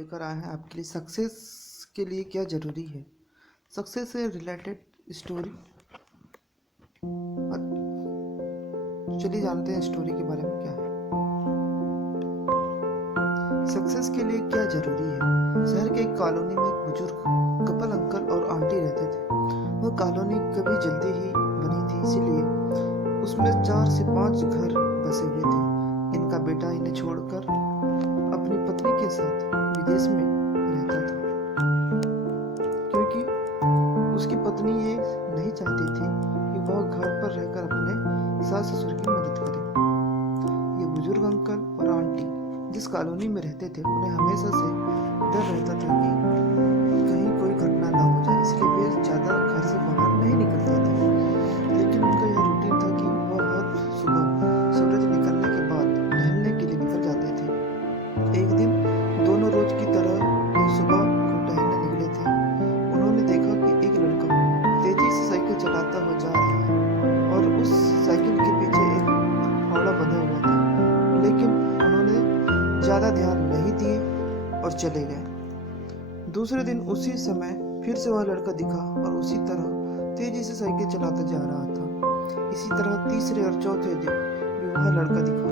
लेकर आए हैं आपके लिए सक्सेस के लिए क्या ज़रूरी है। सक्सेस से रिलेटेड स्टोरी। चलिए जानते हैं स्टोरी के बारे में क्या है। सक्सेस के लिए क्या ज़रूरी है। शहर के एक कॉलोनी में एक बुजुर्ग कपल अंकल और आंटी रहते थे। वह कॉलोनी कभी जल्दी ही बनी थी, इसीलिए उसमें 4 से 5 घर बसे हुए थे। इनका बेटा इन्हें छोड़कर अपनी पत्नी के साथ विदेश में रहता था, क्योंकि उसकी पत्नी ये नहीं चाहती थी कि वह घर पर रहकर अपने सास ससुर की मदद करे। ये बुजुर्ग अंकल और आंटी जिस कॉलोनी में रहते थे, उन्हें हमेशा से डर रहता था कि कहीं कोई घटना ना हो जाए, इसलिए वे ज़्यादा घर से बाहर नहीं निकलते थे। लेकिन उनका यह रूटीन था कि वह हर सुबह सूरज निकलने के बाद टहलने के लिए निकल जाते थे। एक दिन दोनों रोज की तरह ही सुबह को टहलने निकले थे। उन्होंने देखा कि एक लड़का तेजी से साइकिल चलाता हुआ जा रहा है और उस साइकिल के पीछे एक फावड़ा बंधा हुआ था। लेकिन उन्होंने ज़्यादा ध्यान नहीं दिए और चले गए। दूसरे दिन उसी समय फिर से वह लड़का दिखा और उसी तरह तेजी से साइकिल चलाता जा रहा था। इसी तरह तीसरे और चौथे दिन भी वह लड़का दिखा।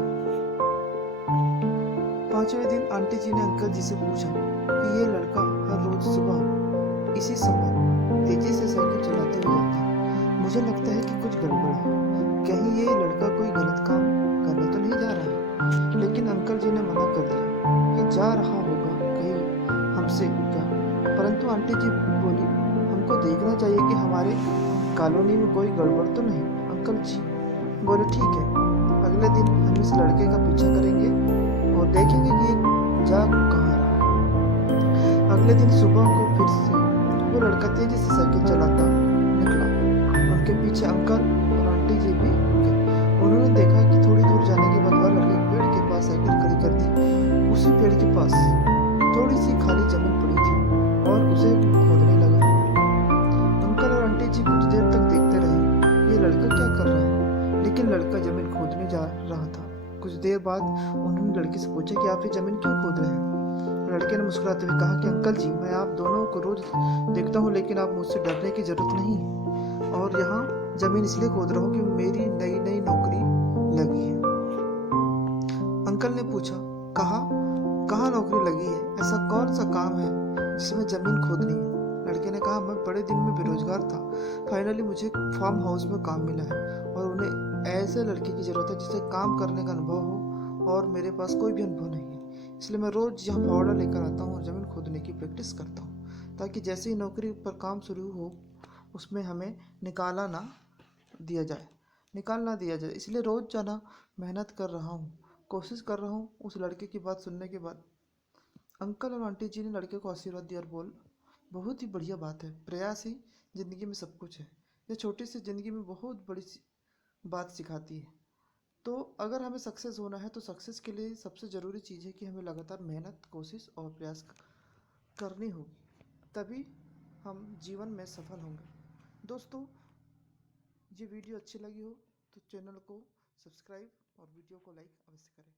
5वें दिन आंटी जी ने अंकल जी से पूछा कि ये लड़का हर रोज सुबह इसी समय तेजी से साइकिल चलाते हुए जाता है। मुझे लगता है कि कुछ गड़बड़ है। कहीं ये लड़का कोई गलत काम करने तो नहीं जा रहा है। लेकिन अंकल जी ने मना कर दिया कि जा रहा होगा कहीं हमसे क्या। परंतु आंटी जी बोली, हमको देखना चाहिए कि हमारे कॉलोनी में कोई गड़बड़ तो नहीं। अंकल जी बोले, ठीक है, अगले दिन हम इस लड़के का पीछा करेंगे और देखेंगे कि ये जा कहाँ रहा है। अगले दिन सुबह को फिर से वो लड़का तेजी से साइकिल चलाता निकला। उनके पीछे अंकल और आंटी जी भी गए। उन्होंने देखा कि थोड़ी दूर जाने के बाद वह लड़का एक पेड़ के पास साइकिल खड़ी कर दी। उसी पेड़ के पास थोड़ी सी खाली जमीन पड़ी थी और उसे खोदने लगा। अंकल और आंटी जी कुछ देर तक देखते रहे ये लड़का क्या कर रहा है, लेकिन लड़का जमीन खोदने जा रहा था। कुछ देर बाद उन्होंने लड़के से पूछा कि आप ये जमीन क्यों खोद रहे हैं। लड़के ने मुस्कुराते हुए कहा कि अंकल जी, मैं आप दोनों को रोज देखता हूँ, लेकिन आप मुझसे डरने की जरूरत नहीं है। और यहाँ जमीन इसलिए खोद रहा हूँ कि मेरी नई नई नौकरी लगी है। अंकल ने पूछा, कहाँ नौकरी लगी है, ऐसा कौन सा काम है जिसमें जमीन खोदनी है। लड़के ने कहा, मैं बड़े दिन में बेरोजगार था, फाइनली मुझे फार्म हाउस में काम मिला है और उन्हें ऐसे लड़के की जरूरत है जिसे काम करने का अनुभव हो और मेरे पास कोई भी अनुभव नहीं है। इसलिए मैं रोज यहाँ फावड़ा लेकर आता हूँ और जमीन खोदने की प्रैक्टिस करता हूँ, ताकि जैसे ही नौकरी पर काम शुरू हो उसमें हमें निकाल ना दिया जाए। इसलिए रोज जाना मेहनत कर रहा हूँ, कोशिश कर रहा हूँ। उस लड़के की बात सुनने के बाद अंकल और आंटी जी ने लड़के को आशीर्वाद दिया और बोल, बहुत ही बढ़िया बात है, प्रयास ही जिंदगी में सब कुछ है। ये छोटी सी जिंदगी में बहुत बड़ी बात सिखाती है। तो अगर हमें सक्सेस होना है तो सक्सेस के लिए सबसे ज़रूरी चीज़ है कि हमें लगातार मेहनत, कोशिश और प्रयास करनी होगी, तभी हम जीवन में सफल होंगे। दोस्तों, ये वीडियो अच्छी लगी हो तो चैनल को सब्सक्राइब और वीडियो को लाइक अवश्य करें।